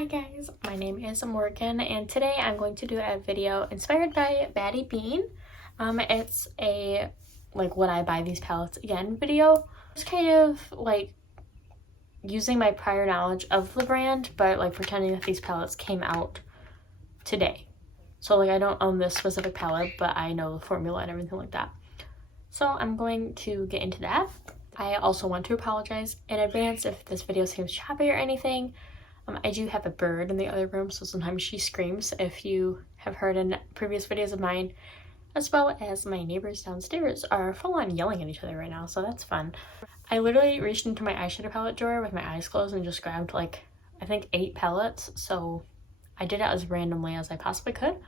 Hi guys, my name is Morgan and today I'm going to do a video inspired by Baddie Bean. It's a would I buy these palettes again video. It's kind of like using my prior knowledge of the brand but like pretending that these palettes came out today. So like I don't own this specific palette but I know the formula and everything like that. So I'm going to get into that. I also want to apologize in advance if this video seems choppy or anything. I do have a bird in the other room, so sometimes she screams, if you have heard in previous videos of mine, as well as my neighbors downstairs are full on yelling at each other right now, so that's fun. I literally reached into my eyeshadow palette drawer with my eyes closed and just grabbed like, I think 8 palettes, so I did it as randomly as I possibly could.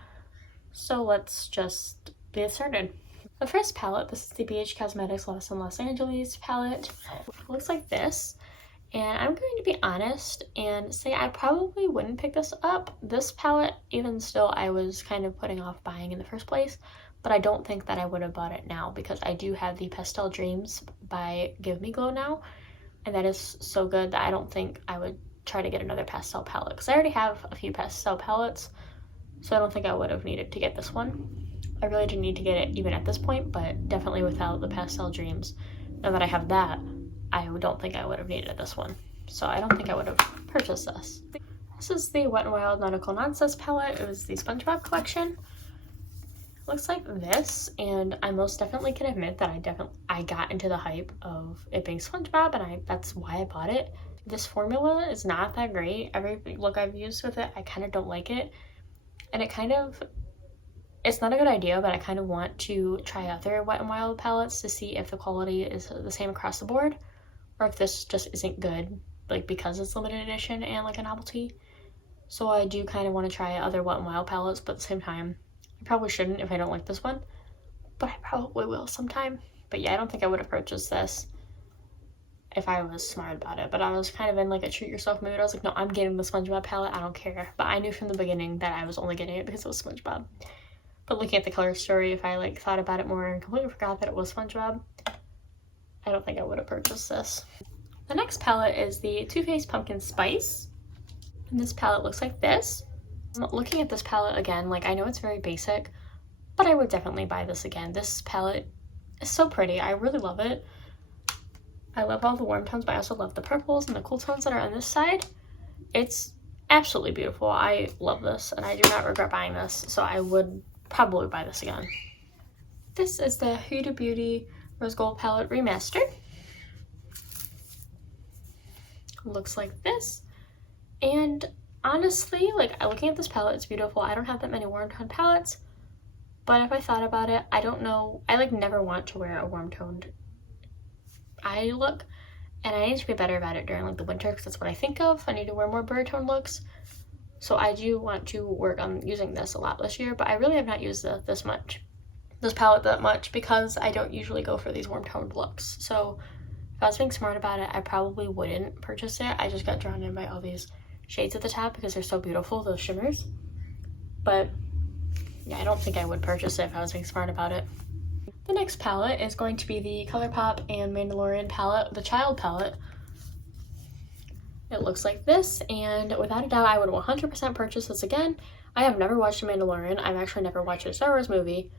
So let's just get started. The first palette, this is the BH Cosmetics Lost in Los Angeles palette. It looks like this. And I'm going to be honest and say I probably wouldn't pick this up. This palette, even still, I was kind of putting off buying in the first place, but I don't think that I would have bought it now because I do have the Pastel Dreams by Give Me Glow now, and that is so good that I don't think I would try to get another pastel palette because I already have a few pastel palettes, so I don't think I would have needed to get this one. I really didn't need to get it even at this point, but definitely without the Pastel Dreams. Now that I have that, I don't think I would have needed this one. So I don't think I would have purchased this. This is the Wet n Wild Nautical Nonsense palette. It was the SpongeBob collection. It looks like this, and I most definitely can admit that I got into the hype of it being SpongeBob, and that's why I bought it. This formula is not that great. Every look I've used with it, I kind of don't like it. And it's not a good idea, but I kind of want to try other Wet n Wild palettes to see if the quality is the same across the board, or if this just isn't good, like because it's limited edition and like a novelty. So I do kind of want to try other Wet n Wild palettes, but at the same time, I probably shouldn't if I don't like this one, but I probably will sometime. But yeah, I don't think I would have purchased this if I was smart about it, but I was kind of in like a treat yourself mood. I was like, no, I'm getting the SpongeBob palette, I don't care. But I knew from the beginning that I was only getting it because it was SpongeBob. But looking at the color story, if I like thought about it more and completely forgot that it was SpongeBob, I don't think I would have purchased this. The next palette is the Too Faced Pumpkin Spice. And this palette looks like this. Looking at this palette again, like I know it's very basic, but I would definitely buy this again. This palette is so pretty. I really love it. I love all the warm tones, but I also love the purples and the cool tones that are on this side. It's absolutely beautiful. I love this, and I do not regret buying this, so I would probably buy this again. This is the Huda Beauty Rose Gold Palette Remastered. Looks like this. And honestly, like looking at this palette, it's beautiful. I don't have that many warm tone palettes, but if I thought about it, I don't know. I like never want to wear a warm toned eye look, and I need to be better about it during like the winter because that's what I think of. I need to wear more bird tone looks. So I do want to work on using this a lot this year, but I really have not used this palette that much because I don't usually go for these warm toned looks. So if I was being smart about it, I probably wouldn't purchase it. I just got drawn in by all these shades at the top because they're so beautiful, those shimmers. But yeah, I don't think I would purchase it if I was being smart about it. The next palette is going to be the Colourpop and Mandalorian palette, the child palette. It looks like this, and without a doubt, I would 100% purchase this again. I have never watched The Mandalorian. I've actually never watched a Star Wars movie,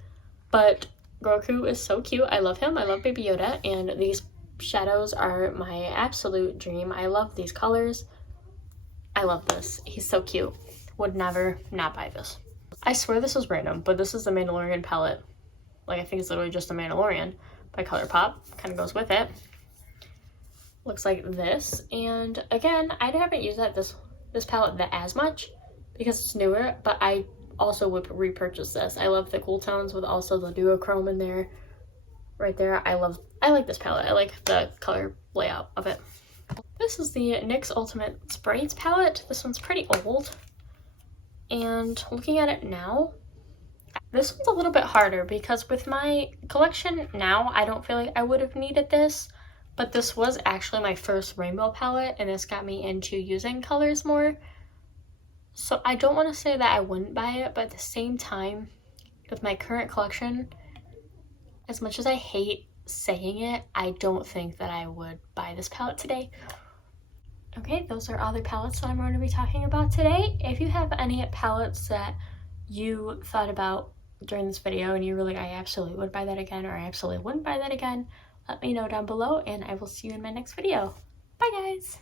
but Grogu is so cute. I love him. I love Baby Yoda, and these shadows are my absolute dream. I love these colors. I love this. He's so cute. Would never not buy this. I swear this was random, but this is the Mandalorian palette. Like, I think it's literally just The Mandalorian by Colourpop. Kind of goes with it. Looks like this. And again, I haven't used this palette as much because it's newer, but I also would repurchase this. I love the cool tones with also the duochrome in there. Right there. I like this palette. I like the color layout of it. This is the NYX Ultimate Sprays palette. This one's pretty old. And looking at it now, this one's a little bit harder because with my collection now, I don't feel like I would have needed this, but this was actually my first rainbow palette and this got me into using colors more. So I don't want to say that I wouldn't buy it, but at the same time, with my current collection, as much as I hate saying it, I don't think that I would buy this palette today. Okay, those are all the palettes that I'm going to be talking about today. If you have any palettes that you thought about during this video and you were like, I absolutely would buy that again, or I absolutely wouldn't buy that again, let me know down below, and I will see you in my next video. Bye guys!